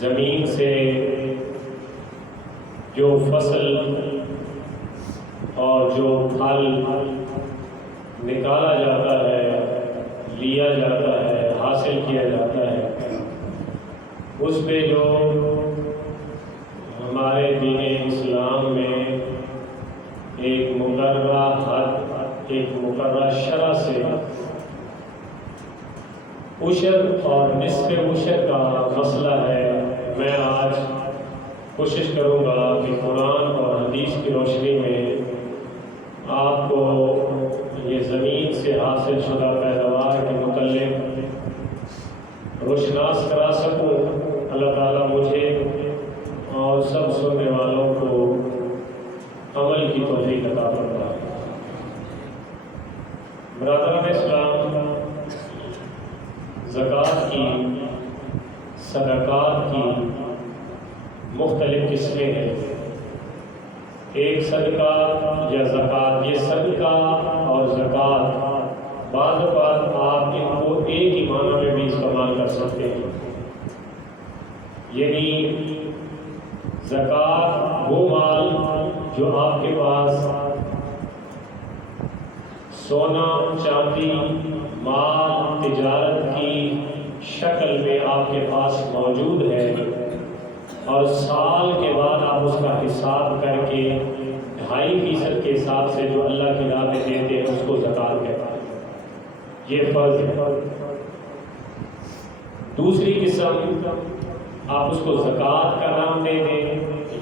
زمین سے جو فصل اور جو پھل نکالا جاتا ہے، لیا جاتا ہے، حاصل کیا جاتا ہے، اس پہ جو ہمارے دین اسلام میں ایک مقررہ حد، ایک مقررہ شرح سے عشر اور نصف عشر کا مسئلہ ہے، میں آج کوشش کروں گا کہ قرآن اور حدیث کی روشنی میں آپ کو یہ زمین سے حاصل شدہ پیداوار کے متعلق روشناس کرا سکوں۔ اللہ تعالیٰ مجھے اور سب سننے والوں کو عمل کی توفیق عطا فرمائے۔ برادران اسلام، زکوٰۃ کی، صدقات کی مختلف قسمیں ہیں۔ ایک صدقہ یا زکوٰۃ، یہ صدقہ اور زکوٰۃ بعض اوقات آپ ان کو ایک ہی معنی میں بھی استعمال کر سکتے ہیں۔ یعنی زکوٰۃ وہ مال جو آپ کے پاس سونا چاندی مال تجارت کی شکل میں آپ کے پاس موجود ہے، اور سال کے بعد آپ اس کا حساب کر کے 2.5% کے حساب سے جو اللہ کی راہ میں دیتے ہیں اس کو زکوٰۃ کہتے ہیں۔ یہ فرض ہے۔ دوسری قسم، آپ اس کو زکوٰۃ کا نام دے دیں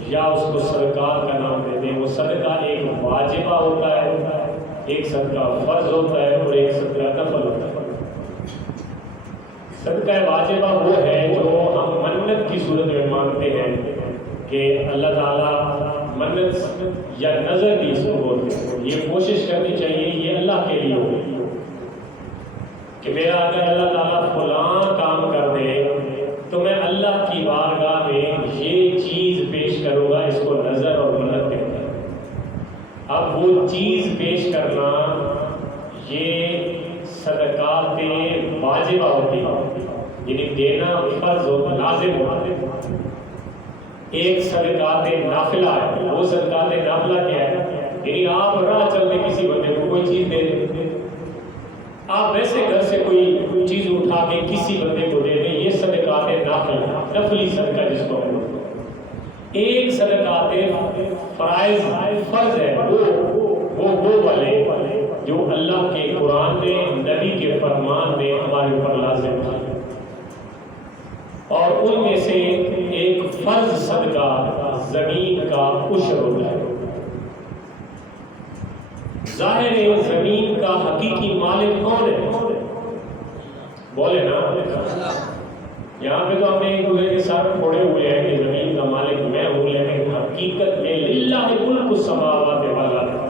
یا اس کو صدقات کا نام دے دیں۔ وہ صدقہ ایک واجبہ ہوتا ہے، ایک صدقہ فرض ہوتا ہے اور ایک صدقہ نفل ہوتا ہے۔ صدقہ واجبہ وہ ہے جو ہم منت کی صورت میں مانگتے ہیں کہ اللہ تعالیٰ منت یا نظر بھی اس کو بولتے ہیں، یہ کوشش کرنی چاہیے یہ اللہ کے لیے ہو کہ میرا اگر اللہ تعالیٰ فلاں کام کر دے تو میں اللہ کی بارگاہ میں یہ چیز پیش کروں گا، اس کو نظر اور منت کہتے ہیں۔ اب وہ چیز پیش کرنا یہ صدقات واجبہ ہوتی ہے، یعنی دینا فرض ہوتا، لازم ہوتا۔ ایک صدقات نافلہ ہے، وہ صدقات نافلہ کیا ہے؟ یعنی آپ راہ چلتے کسی بندے کو کوئی چیز دے دیں، آپ ویسے گھر سے کوئی چیز اٹھا کے کسی بندے کو دے دیں، یہ صدقات نافلہ، نفلی صدقہ جس کو ہم۔ ایک صدقات فرائض فرض ہے، وہ والے جو اللہ کے قرآن میں نبی کے فرمان میں ہمارے اوپر لازم ہے، اور ان میں سے ایک فرض صدقہ زمین کا عشر ہوتا ہے۔ ظاہر ہے زمین کا حقیقی مالک کون ہے؟ بولے نا، یہاں پہ تو ہم نے ایک دوسرے کے ساتھ پھوڑے ہوئے ہیں کہ زمین کا مالک میں ہوں، لیکن حقیقت میں للہ ملک السماوات والارض۔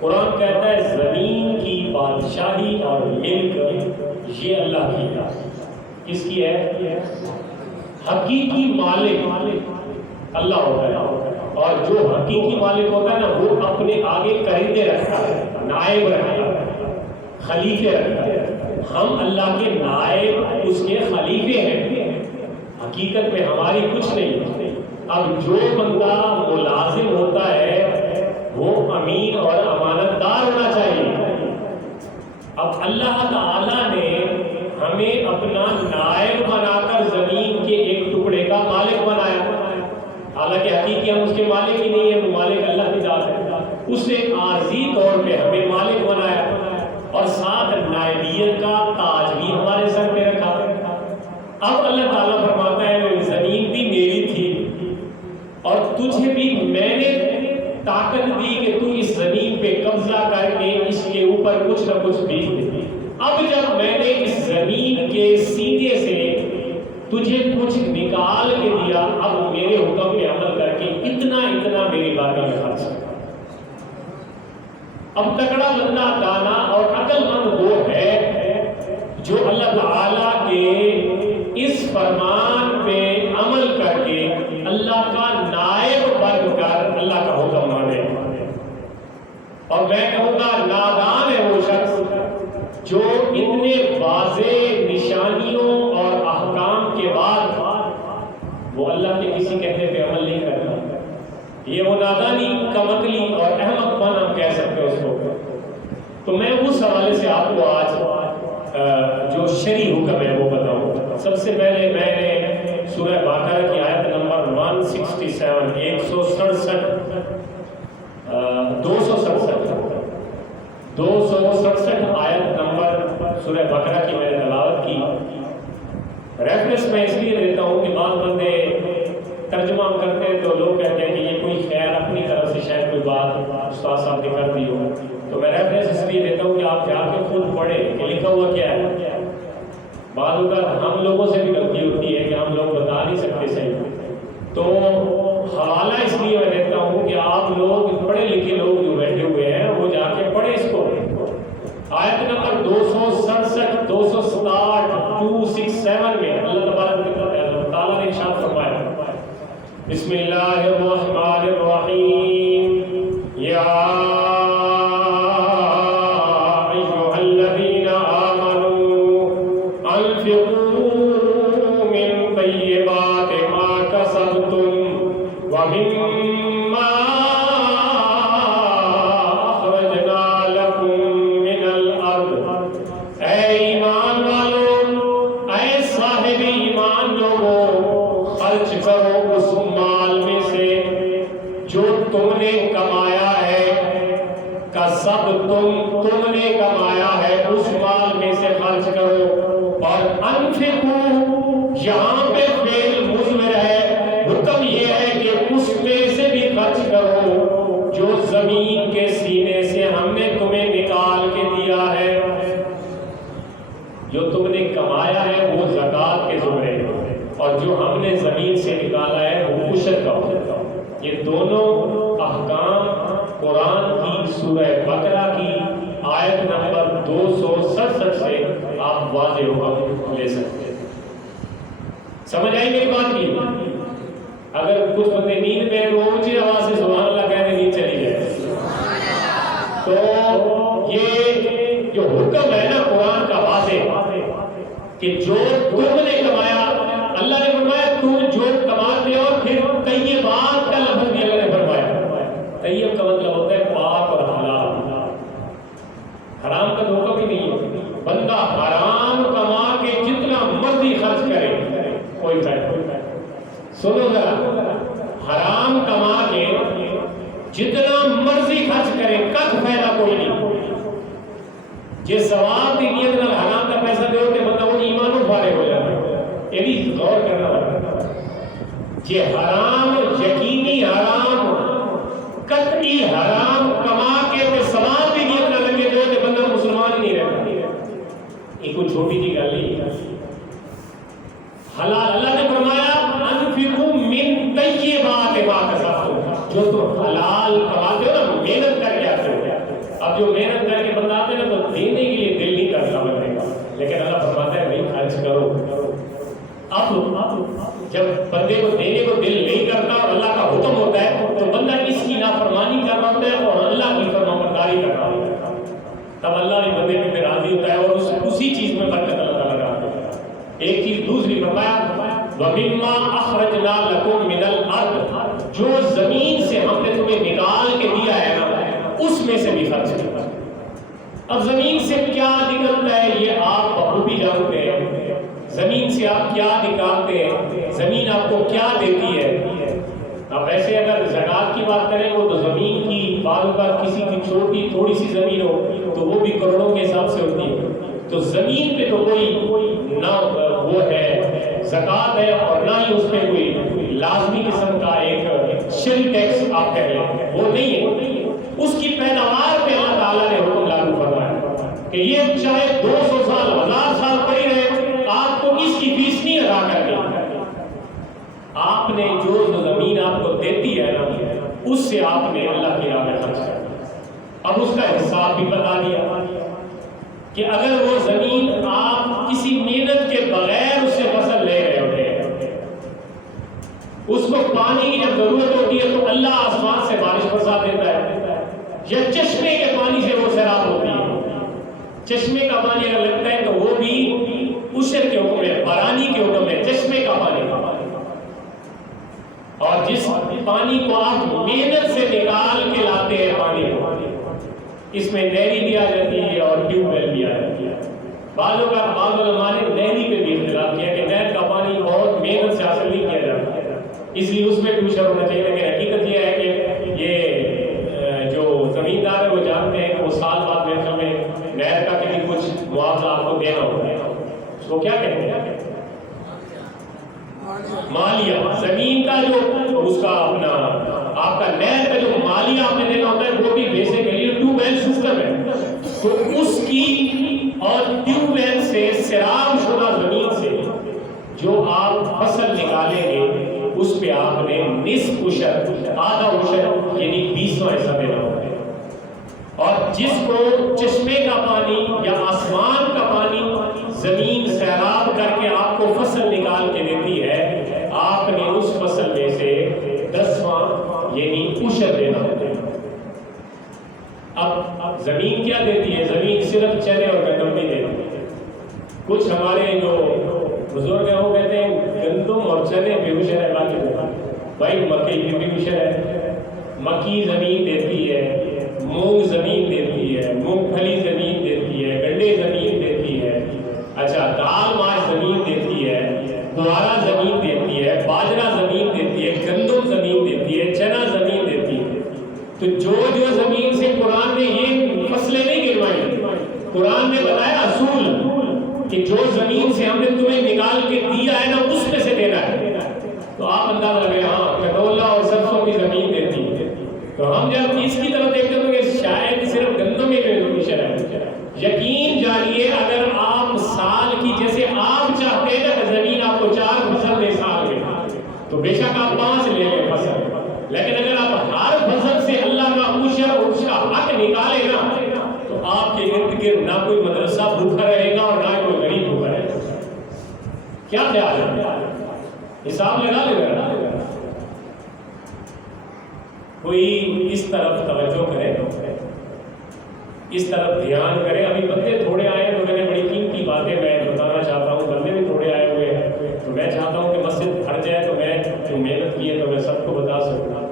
قرآن کہتا ہے زمین کی بادشاہی اور ملک یہ اللہ کی ہے۔ کس کی ہے؟ حقیقی مالک اللہ ہوتا ہے، اور جو حقیقی مالک ہوتا ہے نا وہ اپنے آگے قریدے رکھتا ہے، نائب رکھتا ہے، خلیفے رکھتا ہے۔ ہم اللہ کے نائب، اس کے خلیفے ہیں، حقیقت میں ہماری کچھ نہیں۔ اب جو بندہ ملازم ہوتا ہے وہ امین اور امانت دار ہونا چاہیے۔ اب اللہ تعالیٰ نے ہمیں اپنا نائب بنا کر زمین کے ایک ٹکڑے کا مالک بنایا، حالانکہ حقیقی ہم اس کے مالک ہی نہیں ہیں، وہ مالک اللہ کی ذات ہے۔ اس نے عارضی طور پہ ہمیں مالک بنایا اور ساتھ نائبیت کا تاج بھی ہمارے سر پہ رکھا۔ اب اللہ تعالیٰ فرماتا ہے وہ زمین بھی میری تھی اور تجھے بھی میں نے طاقت دی کہ تو اس زمین پہ قبضہ کر کے اس کے اوپر کچھ نہ کچھ بیچ دے۔ اب جب میں نے اس زمین کے سیدھے سے تجھے کچھ نکال کے دیا، اب میرے حکم پہ عمل کر کے اتنا میری بارگاہ میں خرچ کر۔ اب تکڑا بندہ دانا اور عقل مند وہ ہے جو اللہ تعالیٰ کے اس فرمان پہ عمل کر کے اللہ کا نائب بن کر اللہ کا حکم مانے۔ اور میں کہوں گا نادان ہے وہ شخص جو اتنے واضح نشانیوں اور احکام کے بعد وہ اللہ کے کسی کہنے پہ عمل نہیں کرتا، یہ وہ نادانی، کم عقلی اور احمق پن ہم کہہ سکتے ہیں اس کو۔ تو میں اس حوالے سے آپ کو آج جو شرعی حکم ہے وہ بتاؤں۔ سب سے پہلے میں نے سورہ بقرہ کی آیت نمبر 167 267 آیت نمبر سورہ بقرہ کی میں نے تلاوت کی۔ ریفرنس میں اس لیے دیتا ہوں کہ بعض بندے ترجمہ کرتے ہیں تو لوگ کہتے ہیں کہ یہ کوئی خیر اپنی طرف سے شاید کوئی بات استاد صاحب نے کر دی ہو، تو میں ریفرنس اس لیے دیتا ہوں کہ آپ جا کے خود پڑھیں کہ لکھا ہوا کیا ہے۔ بعض اوقات ہم لوگوں سے بھی غلطی ہوتی ہے کہ ہم لوگ بتا نہیں سکتے صحیح، تو حوالہ اس لیے میں دیتا ہوں کہ آپ لوگ پڑھے لکھے لوگ جو بیٹھے ہوئے ہیں وہ جا کے پڑھیں اس کو۔ آیت نمبر 267 267 میں اللہ تبارک و تعالیٰ نے ارشاد فرمایا، بسم اللہ الرحمن الرحیم، یا ایھا الذین آمنوا انفقوا من طیبات ما کسبتم ومما اخرجنا لکم من الارض۔ اے ایمان والو، اے صاحب ایمان لوگوں، خرچ کرو اس مال میں سے جو تم نے کمایا ہے، کسب تم نے کمایا ہے، اس مال میں سے خرچ کرو۔ اور انفقو یہاں پہ فعل مضمر ہے، حکم یہ ہے کہ اس میں سے بھی خرچ کرو جو زمین کے سینے سے ہم نے تمہیں نکال کے دیا ہے۔ جو تم نے کمایا ہے وہ زکوٰۃ کے زمرے ہے، اور جو ہم نے زمین سے نکالا ہے وہ عشر کا ہوگا۔ یہ دونوں احکام قرآن کی سورہ بقرہ کی آیت نمبر 267 سے آپ واضح حکم لے سکتے ہیں۔ سمجھ آئی میری بات کی؟ اگر کچھ بندے نیند میں تو اونچی آواز سے سبحان اللہ کہنے نیند چلی جائے، تو یہ جو حکم ہے نا قرآن کا واضح کہ جو تم نے کمایا، اللہ نے فرمایا تم جو کماتے ہو، پھر طیبات کا لفظ بھی اللہ نے فرمایا۔ طیب کا مطلب ہوتا ہے پاک اور حلال، حرام کا حکم ہی نہیں ہے۔ بندہ حرام کما کے جتنا مرضی خرچ کرے کوئی فائدہ نہیں۔ سنو ذرا، حرام کما کے جتنا مرضی خرچ کرے کچھ فائدہ کوئی نہیں۔ یہ ثواب کی نیت نال حرام کا پیسہ دے کہ بندہ وہ ایمانوں فارغ ہو جاتا ہے، یہ بھی غور کرنا ہوگا۔ یہ حرام، یقینی حرام، قطعی حرام کما کے ثواب کی نیت نہ لگے دے کہ بندہ مسلمان ہی نہیں رہتا، یہ کوئی چھوٹی سی گل نہیں ہے۔ حلال، اللہ نے فرمایا انفقوا من طیبات ما کسبتم، جو تم حلال کماتے ہو نا، محنت کر کے آتے ہو۔ اب جو محنت کر کے بندہ آتے ہیں نا تو دینے کے لیے دل نہیں کرتا بندے کا، لیکن اللہ فرماتا ہے بھائی خرچ کرو۔ اب جب بندے کو دینے کو دل نہیں کرتا اور اللہ کا حکم ہوتا ہے تو بندہ اس کی نافرمانی کر رہا ہوتا ہے اور اللہ کی فرمانبرداری کر رہا ہوتا ہے، تب اللہ بھی بندے پہ راضی ہوتا ہے اور اسی چیز میں برکت اللہ تعالیٰ ڈالتا ہے۔ ایک چیز دوسری فرمایا وَمِمَّا أَخْرَجْنَا لَكُم مِّنَ الْأَرْضِ، جو زمین سے ہم نے تمہیں نکال کے دیا ہے نا اس میں سے بھی خرچ کرنا۔ اب زمین سے کیا نکلتا ہے یہ آپ بخوبی جانتے ہیں، زمین سے آپ کیا نکالتے ہیں، زمین آپ کو کیا دیتی ہے۔ اب ایسے اگر زکوٰۃ کی بات کریں وہ تو زمین کی بعض اوقات کسی کی چھوٹی تھوڑی سی زمین ہو تو وہ بھی کروڑوں کے حساب سے ہوتی ہے، تو زمین پہ تو کوئی نہ وہ ہے زکوٰۃ ہے اور نہ ہی اس پہ کوئی لازمی قسم کا ایک شرعی ٹیکس آپ کہہ لیں، وہ نہیں ہے۔ اس کی پیداوار پہ اللہ تعالیٰ نے حکم لاگو فرمایا کہ یہ چاہے 200 سال 1000 سال پڑی رہے، آپ کو اس کی فیس نہیں ادا کرنی۔ آپ نے جو زمین آپ کو دیتی ہے نا اس سے آپ نے اللہ کی راہ میں خرچ کرنا۔ اب اس کا حساب بھی بتا دیا کہ اگر وہ زمین آپ کسی محنت کے بغیر اس سے فصل لے رہے ہوتے ہیں، اس کو پانی کی جب ضرورت ہوتی ہے تو اللہ آسمان سے بارش برسا دیتا ہے، یا چشمے کے پانی سے وہ سیراب ہوتی ہے۔ چشمے کا پانی اگر لگتا ہے تو وہ بھی عشر کے حکم ہے، بارانی کے حکم ہے، چشمے کا پانی۔ اور جس پانی کو آپ محنت سے نکال کے لاتے ہیں پانی کو، اس میں نہری بھی آ جاتی ہے اور ٹیوب ویل بھی آ جاتی ہے۔ بعض علماء نے نہری پہ بھی اختلاف کیا کہ نہر کا پانی بہت محنت سے حاصل نہیں کیا جاتا، اس لیے اس میں ٹیوشر ہونا چاہیے۔ لیکن حقیقت یہ ہے کہ یہ جو زمیندار ہے وہ جانتے ہیں کہ وہ سال بعد میں نہر کا کبھی کچھ معاوضہ آپ کو دینا ہوگا، اس کو کیا کہتے ہیں؟ مالیہ۔ زمین کا جو اس کا اپنا آپ کا نہر کا جو مالیہ آپ نے دینا ہوتا ہے وہ بھی بیسیکلی ٹیوب ویل سسٹم ہے، تو اس کی اور ٹیوب ویل سے سیراب شدہ زمین سے جو آپ فصل نکالیں گے اس پہ آپ نے نصف عشر، آدھا عشر یعنی 20واں حصہ دینا ہوتا ہے۔ اور جس کو چشمے کا پانی یا آسمان کا پانی زمین سیراب کر کے آپ کو فصل نکال کے دیتی ہے، آپ نے اس فصل میں سے 10واں یعنی عشر دینا ہوتا ہے۔ اب زمین کیا دیتی ہے؟ زمین صرف چنے اور گندم نہیں دیتی ہے۔ کچھ ہمارے جو بزرگ ہیں وہ کہتے ہیں گندم اور چنے بے عشر ہے، بھائی مکئی بھی بے عشر ہے۔ مکی زمین دیتی ہے، مونگ زمین دیتی ہے، مونگ پھلی زمین دیتی ہے، گنڈے زمین دیتی ہے، اچھا دال ماش زمین دیتی ہے، دوارا زمین دیتی ہے، باجرہ زمین دیتی ہے، گندم زمین دیتی ہے، چنا زمین دیتی ہے۔ تو جو زمین سے قرآن نے یہ فصلیں نہیں گروائی، قرآن نے بتایا اصول کہ جو زمین سے ہم نے تمہیں نکال کے دیا ہے نا اس میں سے دینا ہے۔ تو آپ اندازہ لگے ہاں کنڈولہ اور سرسوں کی زمین دیتی ہے، تو ہم جب اس کی طرف دیکھتے ہیں کہ شاید صرف گندم میں عشر ہے۔ یقین جانیے اگر آپ سال کی جیسے آپ چاہتے ہیں نا کہ زمین آپ کو 4 فصل دے سال میں، تو بے شک آپ 5 لے لیں فصل، لیکن اگر آپ ہر فصل سے اللہ کا عشر اور اس کا حق نکالے نا تو آپ کے ارد گرد نہ کوئی مدرسہ بھوکا رہے گا اور نہ کوئی غریب بھوکا رہے گا۔ کیا خیال ہے؟ حساب لگا لے گا۔ کوئی اس طرف توجہ کرے، اس طرف دھیان کرے۔ ابھی بندے تھوڑے آئے تو میں نے بڑی قیمتی باتیں میں بتانا چاہتا ہوں، بندے بھی تھوڑے آئے ہوئے ہیں، تو میں چاہتا ہوں کہ مسجد بھر جائے تو میں جو محنت کی ہے تو میں سب کو بتا سکوں۔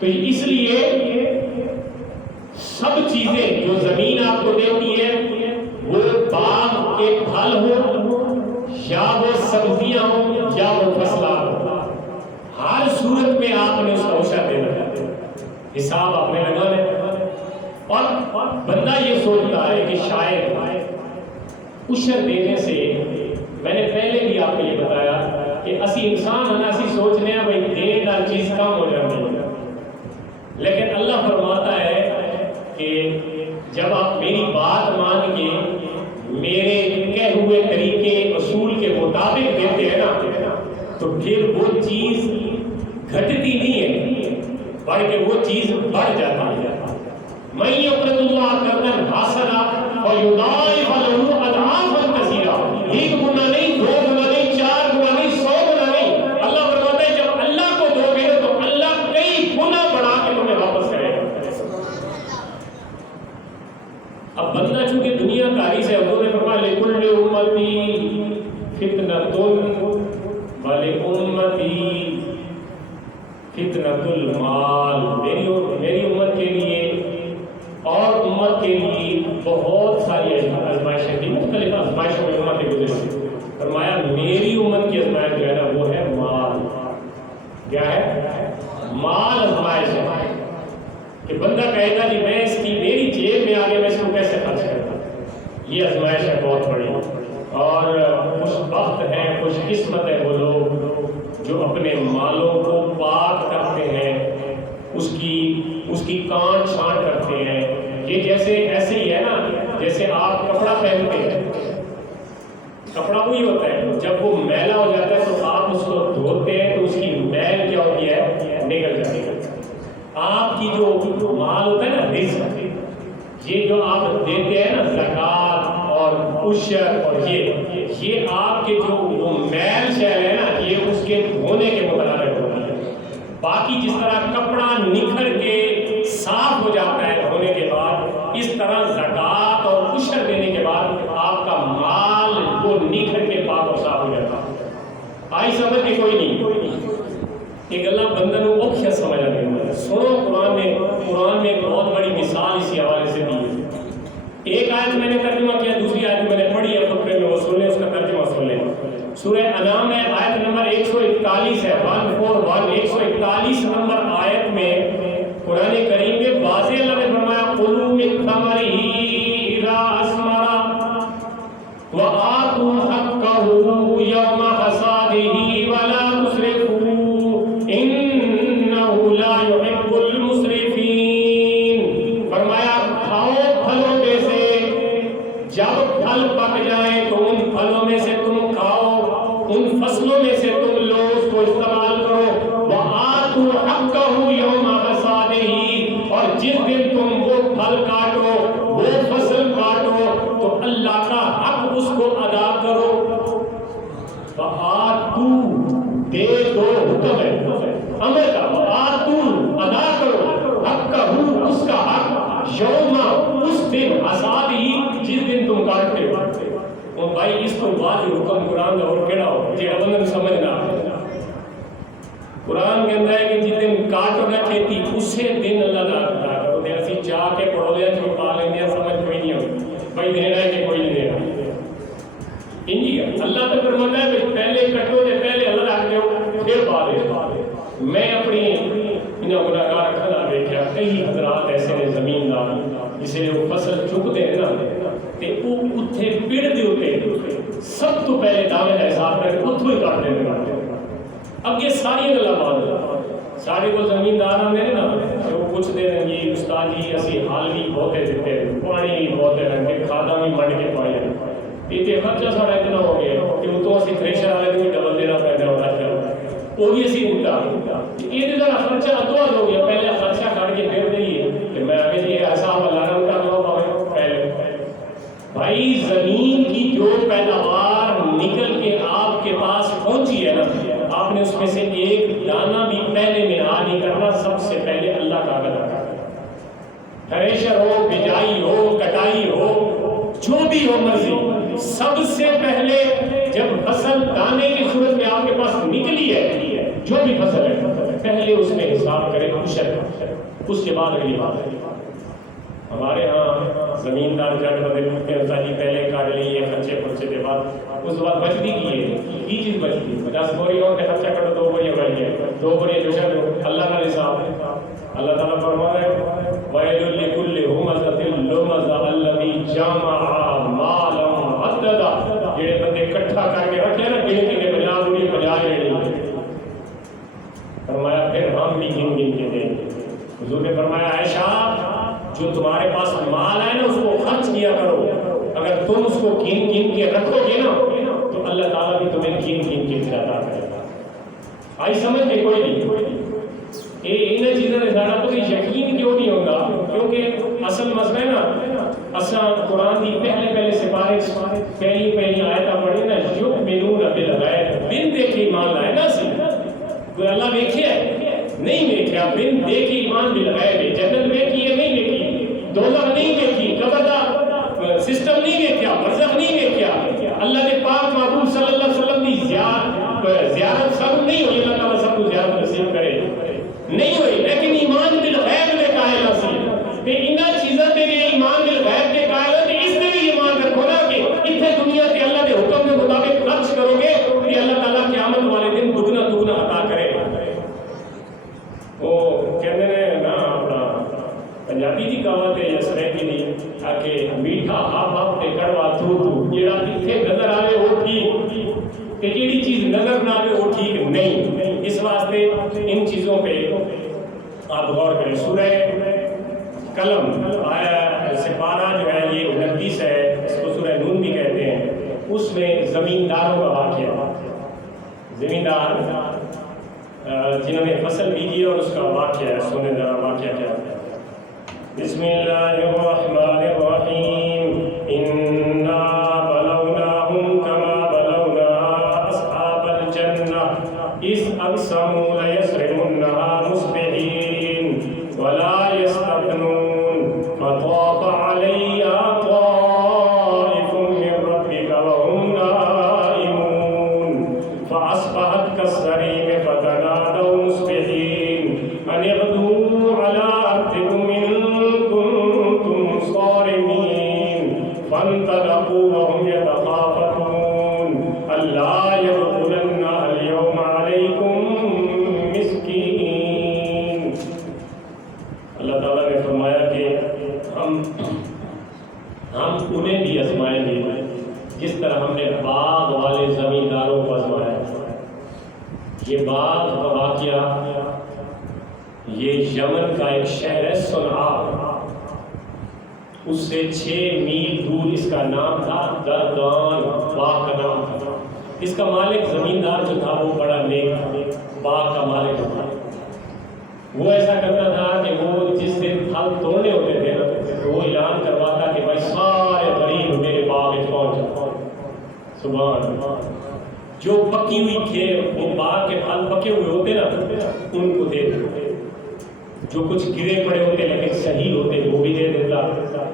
تو اس لیے سب چیزیں جو زمین آپ کو دیتی ہے، وہ باغ کے پھل ہو یا وہ سبزیاں ہوں یا وہ فصلات ہوں، ہر صورت میں آپ نے اس کا عشر دینا ہے، حساب آپ نے لگانا ہے۔ اور بندہ یہ سوچتا ہے کہ شاید عشر دینے سے، میں نے پہلے بھی آپ کو یہ بتایا کہ اسی انسان ہنا اسی سوچنے ہیں بھائی دین ہر چیز کم ہو جاتی ہے، لیکن اللہ فرماتا ہے کہ جب آپ میری بات مان کے میرے کہے ہوئے طریقے اصول کے مطابق دیتے ہیں نا تو پھر وہ چیز گھٹتی نہیں ہے بلکہ وہ چیز بڑھ جاتی ہے۔ میں یقرض اللہ قرضا حسنا فیضاعف له اضعافا کثیرا، 1 گنا نہیں، 2 گنا نہیں، 4 گنا نہیں، 100 گنا نہیں۔ اللہ فرماتا ہے جب اللہ کو دو گے تو اللہ کئی گنا بڑھا کے تمہیں واپس کرے گا۔ اب بندہ چونکہ دنیا کاری سے، حضور نے فرمایا لکل امتی فتنۃ ولامتی فتنۃ المال، میری امت کے لیے اور امت کے لیے بہت ساری آزمائشیں تھیں، مختلف آزمائشوں میں امتیں گزری۔ فرمایا میری امت کی آزمائش جو ہے نا وہ ہے مال۔ کیا ہے؟ مال آزمائش ہے کہ بندہ کہے گا جی میں اس کی میری جیب میں آگے میں اس کو کیسے خرچ کرتا، یہ آزمائش ہے بہت بڑی۔ اور خوش بخت ہے، خوش قسمت ہے وہ لوگ جو اپنے مالوں کو پاک کرتے ہیں، اس کی کانٹ چھانٹ کرتے ہیں۔ یہ جیسے ایسے ہی ہے نا جیسے آپ کپڑا پہنتے ہیں، کپڑا وہی ہوتا ہے جب وہ میلا ہو جاتا ہے تو آپ اس کو دھوتے ہیں تو اس کی میل کیا ہوتی ہے؟ نکل جاتی ہے۔ آپ کی جو مال ہوتا ہے نا رزق، یہ جو آپ دیتے ہیں نا زکوٰۃ اور عشر اور یہ آپ کے جو میل شیل ہے نا یہ اس کے دھونے کے متعلق ہوتی ہے۔ باقی جس طرح کپڑا نکھر کے صاف ہو جاتا ہے دھونے کے بعد، اس طرح زکوٰۃ اور عشر دینے کے بعد آپ کا مال وہ نکھر کے پاک اور صاف ہو جاتا ہے۔ آئی سمجھ میں کوئی نہیں؟ یہ گلا بندہ نو اوکھیا سمجھ آتی ہے. سنو قرآن میں ایک بہت بڑی مثال اسی حوالے سے دی ہے. ایک آیت میں نے ترجمہ کیا, دوسری آیت میں نے پڑھی ہے خطبے میں, وہ سن لیں, اس کا ترجمہ سن لیں. سورہ انعام ہے, آیت نمبر 141 ہے, 141 141 نمبر آیت میں قرآن کریم میں واضح اللہ نے فرمایا قُلُوا مِن ثَمَرِهِ إِذَا أَثْمَرَ وَآتُوا حَقَّهُ يَوْمَ حَصَادِهِ وَلَا تُسْرِفُوا إِنَّهُ لَا يُحِبُّ الْمُسْرِفِينَ. فرمایا کھاؤ پھلوں میں سے, جب پھل پک جائیں تو ان پھلوں میں سے تم کھاؤ, ان فصلوں میں سے تم لو, اس کو استعمال کرو. وَآتُوا حَقَّهُ يَوْمَ حَصَادِهِ, اور جس دن تم وہ پھل کاٹو, وہ فصل کاٹو, تو اللہ کا حق اس کو ادا کرو. وَآتُوا, دے دو, حکم ہے, امر کا. وَآتُوا, ادا کرو, حقَّهُ, اس کا حق, یوم, اس دن, حصادِهِ, جس دن تم کاٹتے ہو. اور بھائی اس کو واضح حکم قرآن کا اور کیڑا ہو جی بندہ سمجھنا. قرآن کے اندر ہے کہ جس دن کاٹو نہ کھیتی اسے دن اللہ کا ادا کرو. دے اسی چاہ کے پڑھو لیا جو پا لیں گے سمجھ کوئی نہیں ہوگی بھائی دینا ہے کہ کوئی نہیں دینا. انجی اللہ تو فرماتا ہے کہ پہلے کٹو دے, پہلے اللہ رکھ دو, پھر بعد دے. میں اپنی انہوں گناہگار کھلا دیکھا کئی حضرات ایسے نے زمیندار جسے وہ فصل چکتے ہیں نا تے وہ اتھے پیڑ دے ہوتے سب تو پہلے دعوے کا حساب کر کے اتھو ہی کاٹ دینے لگتے. اب یہ ساری گلا بات سارے کو زمیندار میرے نا وہ پوچھتے ہیں جی استاد جی اسی حال بھی بہتے دیتے, پانی بھی بہتے رنگے, کھادا بھی منڈ کے پائے, یہ خرچہ سارا اتنا ہو گیا کہ وہ تو اسی تھریشر والے بھی ڈبل دینا پیدا ہو رہا ہے, وہ بھی اسی ہوتا. یہ ذرا خرچہ ادوا ہو گیا, پہلے خرچہ کاٹ کے پھر دئیے کہ میں آگے جی ایسا لگن کر لو پہلے. بھائی زمین کی جو پیداوار نکل کے آپ کے پاس پہنچی ہے نا, آپ نے اس میں سے ایک دانہ بھی پہلے میں آ نہیں کرنا, سب سے پہلے اللہ کا ادا کرنا. تھریشر ہو, بجائی ہو, کٹائی ہو, جو بھی ہو مرضی, سب سے پہلے جب فصل دانے کی صورت میں آپ کے پاس نکلی ہے, جو بھی فصل ہے پہلے اس میں حساب کرے عشر, اس کے بعد اگلی بات ہے. ہمارے ہاں زمیندار جا کے بدل کے جی پہلے کاٹ لیے خرچے خرچے کے بعد اس بعد بچ بھی کیے کی چیز بچ گئی 50 بوری اور کے خرچہ کرو 2 بوری بچ گئے, 2 بوری جو ہے اللہ کا حساب ہے. اللہ تعالیٰ فرما رہے ہیں وَيْلٌ لِكُلِّ هُمَزَةٍ لُمَزَةٍ الَّذِي جَمَعَ مَالًا عَدَّدًا. جڑے بندے اکٹھا کر کے رکھے نا گن کے 50 بوری 50 لینے, فرمایا پھر ہم بھی گن گن کے دیں گے. حضور نے فرمایا عائشہ جو تمہارے پاس مال ہے نا اس کو خرچ کیا کرو, اگر تم اس کو گن گن کے رکھو گے نا تو اللہ تعالیٰ بھی تمہیں گن گن کے عطا کرے گا. آئی سمجھ میں کوئی نہیں. ان چیزوں نے زیادہ تو یقین کیوں نہیں ہوگا, کیونکہ اصل مسئلہ ہے نا اصل قرآن کی پہلے سفارش پہلی آیتیں پڑھی نا یؤمنون بالغیب, بن دیکھے ایمان لائے نا. سی کوئی اللہ دیکھے نہیں دیکھا, بن دیکھے ایمان بالغیب, جنت دیکھی ہے نہیں دیکھی, دوزخ نہیں دیکھی, قبر کا سسٹم نہیں دیکھا, برزخ نہیں دیکھا, اللہ کے پاک محبوب صلی اللہ علیہ وسلم کی زیارت سب نہیں ہوئی, اللہ تعالیٰ سب کو زیارت نصیب کرے نہیں ہوئی, لیکن ایمان بالغیب میں قائل نصیب کہ انہاں چیزوں پہ ایمان بالغیب کے قائل ہے. اس میں بھی ایمان رکھو نا کہ اتنے دنیا کے اللہ کے حکم کے مطابق خرچ کرو گے کہ اللہ تعالیٰ قیامت والے دن دگنا دگنا عطا کرے. وہ کہتے ہیں نا اپنا پنجابی کی کہاوت ہے اس طرح کی نہیں آ کے میٹھا ہاپ ہاپ تے کڑوا تو جیڑا اتنے نظر آئے وہ ٹھیک کہ جیڑی چیز نظر نہ آئے وہ ٹھیک نہیں. اس واسطے ان چیزوں پہ آپ غور کریں. سورہ قلم آیا سپارہ جو ہے یہ 29 ہے, اس کو سورہ نون بھی کہتے ہیں. اس میں زمینداروں کا واقعہ, زمیندار جنہوں نے فصل بیجی اور اس کا واقعہ ہے. سونے ذرا واقعہ کیا ہے. بسم اللہ الرحمن الرحیم. انا بلوناہم کما بلونا اصحاب الجنہ اذ اقسموا لیصرمنها مصبحین ولا یستثنون فطاف علیہا طائف من ربک وهم نائمون فاصبحت كالصريم فتنادوا باغ کا واقعہ، یہ یمن کا ایک شہر ہے صنعاء، اس سے 6 میل دور اس کا نام تھا دردان، باغ کا نام تھا۔ اس کا مالک زمیندار جو تھا وہ بڑا نیک تھا، باغ کا مالک تھا۔ وہ ایسا کرتا تھا کہ وہ جس دن پھل توڑنے ہوتے تھے وہ اعلان کرواتا کہ بھائی سارے غریب میرے باغ میں پہنچ جاؤ۔ سبحان اللہ، جو پکی ہوئی کھیت، وہ باغ کے پھل پکے ہوئے ہوتے نا ان کو دے دیتے، جو کچھ گرے پڑے ہوتے لیکن صحیح ہوتے وہ بھی دے دیتا۔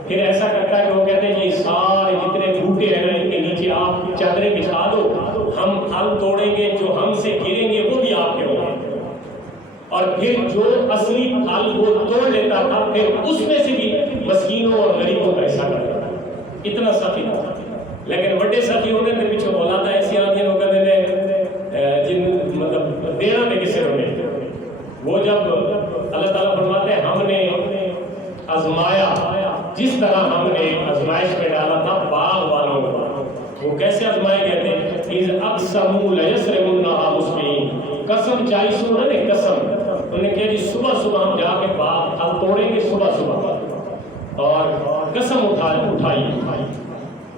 پھر ایسا کرتا ہے کہ وہ کہتے ہیں یہ سارے جتنے بوٹے ہیں نا ان کے نیچے آپ چادریں بچھا دو، ہم پھل توڑیں گے، جو ہم سے گریں گے وہ بھی آپ کے ہوں گے۔ اور پھر جو اصلی پھل وہ توڑ لیتا تھا پھر اس میں سے بھی مسکینوں اور غریبوں کا حصہ کرتا تھا۔ اتنا سخی تھا، لیکن بڑے سخی ہوتے تھے پیچھے اولاد ایسی آتی ہیں وہ کہتے ہیں جن مطلب دینا میں کسے ہونے۔ وہ جب اللہ تعالیٰ فرماتے ہیں ہم نے آزمایا، جس طرح ہم نے آزمائش میں ڈالا تھا باغ والوں کو، وہ کیسے آزمائے گئے تھے؟ اذ اقسموا لیصرمنها مصبحین، قسم چاہیے سنا نے قسم، انہوں نے کہا جی صبح صبح ہم جا کے باغ پھل توڑیں گے صبح صبح، اور قسم اٹھائی،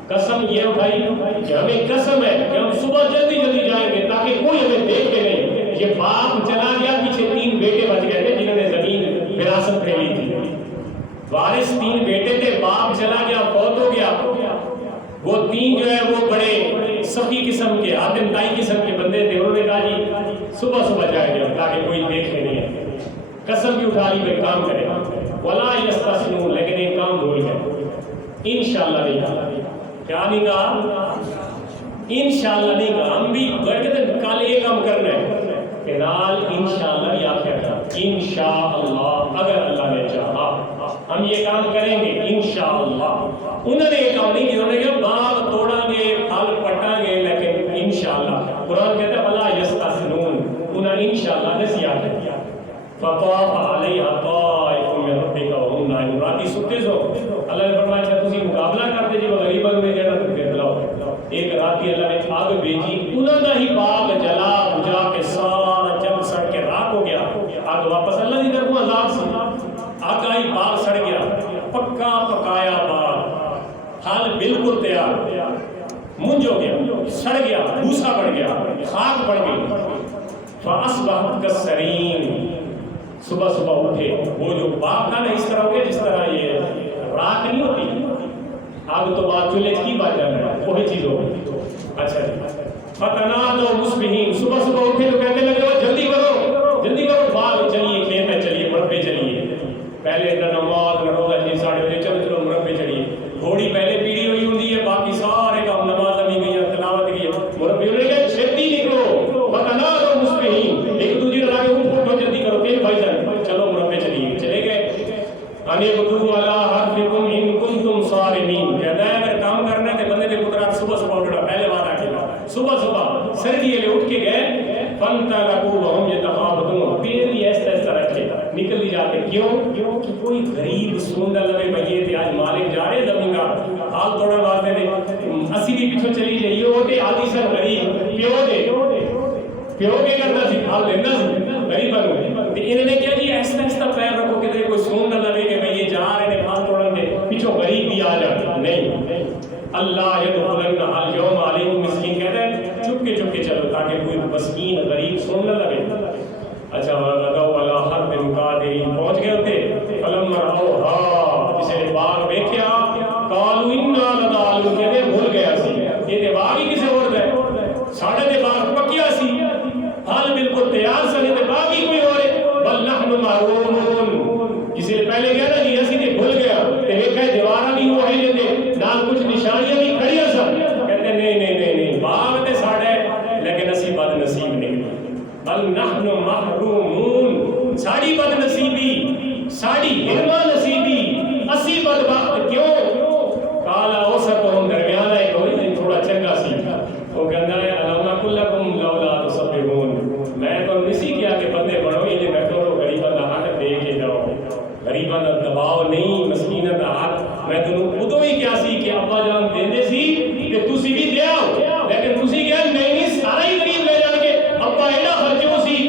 قسم یہ اٹھائی کہ ہمیں قسم ہے کہ ہم صبح جلدی جلدی جائیں گے تاکہ کوئی ہمیں دیکھے نہیں۔ یہ باپ چلا گیا، پیچھے 3 بیٹے بچ گئے تھے جنہوں نے زمین وراثت میں لی تھی، وارث 3 بیٹے تھے، باپ چلا گیا، فوت ہو گیا۔ وہ 3 جو ہے وہ بڑے سخی قسم کے، آدم تائی قسم کے بندے تھے، انہوں نے کہا جی صبح صبح جائیں گے تاکہ کوئی دیکھے نہیں۔ قسم بھی اٹھا لی پھر کام کرے، ولا یستثنون، لیکن ایک کام بھول گئے، انشاءاللہ نہیں کہا۔ کیا نہیں کہا؟ انشاءاللہ نہیں کہا۔ ہم بھی کہتے ہیں کل یہ کام کرنا ہے کہ نال انشاءاللہ بھی آخر تھا، انشاءاللہ اگر اللہ نے چاہا ہم یہ کام کریں گے انشاءاللہ۔ انہوں نے یہ کام نہیں کیا، انہوں نے کہا باغ توڑیں گے، پھل پٹیں گے، لیکن انشاءاللہ۔ قرآن کہتا ہے ولا یستثنون، انہوں نے انشاءاللہ نے زیادہ کیا۔ فطاف علیہا طائف من ربک وهم نائمون، راتی ستے سو، اللہ نے فرمایا اچھا تسی مقابلہ کرتے جی غریباں میں جانا تو پھر بلاؤ۔ ایک راتی اللہ نے آگ بھیجی، انہوں نے ہی باغ جلا بجا کے سارا جل سڑ کے راکھ ہو گیا۔ آگ واپس اللہ کی طرف عذاب سے آگ آئی، باغ سڑ گیا، پکا پکایا باغ، پھل بالکل تیار، منج ہو گیا، سڑ گیا، بھوسا بڑھ گیا، خاک پڑ گئی۔ فاصبحت کالصریم، صبح صبح اٹھے، وہ جو باغ تھا نا اس طرح ہو گیا جس طرح یہ راکھ نہیں ہوتی، آگ تو بات چولہے کی بات جانا ہے، وہی چیز ہو گئی۔ اچھا جی، فتنادوا مصبحین، صبح صبح اٹھے تو کہتے لگے وہ جلدی کرو جلدی کرو، باغ چلیے، کھیت میں چلیے، مربے چلیے، پہلے نہ نماز نہ روزہ، 6-8 بجے چلو چلو مربے چلیے، گھوڑی پہلے پیڑھی ہوئی ہوتی ہے، باقی سارے کام نماز ابھی گئی ہے، تلاوت کی ہے، مربے انہوں نے کہا چھتی نکلو، فتنادوا مصبحین، ایک دوسرے کو لاگے اٹھو جلدی کرو، تیل بھائی جان چلو مربے چلیے، چلے گئے۔ ان اغدوا علی حرثکم ان کنتم صارمین، کہتا ہے اگر کام کرنا ہے تو بندے نے قدرت صبح صبح اٹھنا، پہلے وعدہ کیا صبح صبح سردی لے اٹھ کے گئے، فانطلقوا وهم يتخافتون، پھر بھی ایسا ایسا رکھے نکل جاتے، کیوں کہ کوئی غریب سونڈا لگے بھائی تھے، آج مالک جا رہے زمین کا حال توڑن واسطے تھے، اسی بھی پیچھے چلی جائیے، ہوتے آدھی سر غریب پیو کے کرتا سی حال لینا سی غریب بنو، انہوں نے کیا جی ایسا ایسا پیر رکھو کہ کوئی سون نہ لگے کہ بھئی یہ جا رہے ہیں پھال توڑن دے، پیچھو غریب بھی آ جاتے نہیں۔ اللہ یدخلن اليوم علیکم مسکین، کہتے ہیں چپ کے چلو تاکہ کوئی مسکین غریب سون نہ لگے۔ اچھا لگاؤ اللہ حرب قادرین، پہنچ گئے ہوتے، فلما رأوها، جسے باغ دیکھا، قالوا انا لضالون، کہتے بھول گیا سی یہ باغ ہی کسے اور گئے، ساڑھے دے باغ پکیا سی، حال بالکل تیار سے نہیں، باغ ہی کوئی اور ہے، بل نحن محرومون، جسے پہلے کہا نا جی اسی نے بھول گیا، تے دیکھا دیوارہ بھی وہ ہے جیسے نال کچھ نشانیاں بھی کھڑیاں سن، کہتے نہیں باغ تے ساڑھے لیکن اسی بد نصیب نہیں، بل نحن محرومون، ساڑی بد نصیبی، ساڑی ہرما نصیبی، اسی بدبخت کیوں؟ کالا اوسطہم، درمیانہ ایک ہوئی تھوڑا چنگا سی، وہ کہتا ہے علم کلکم لولا تصبحون، میں تو نسی کیا کہ بندے بڑھو یہ جو بیٹھو رو غریبہ دا حق دے کے جاؤ، غریبہ دا دباؤ نہیں، مسکینہ دا حق، میں تنوں ادو ہی کیا سی کہ ابا جان دیندے سی کہ تسی بھی دے آؤ، لیکن تسی کیا نہیں سارا ہی غریب لے جان کے ابا ایڈا خرچو سی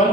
1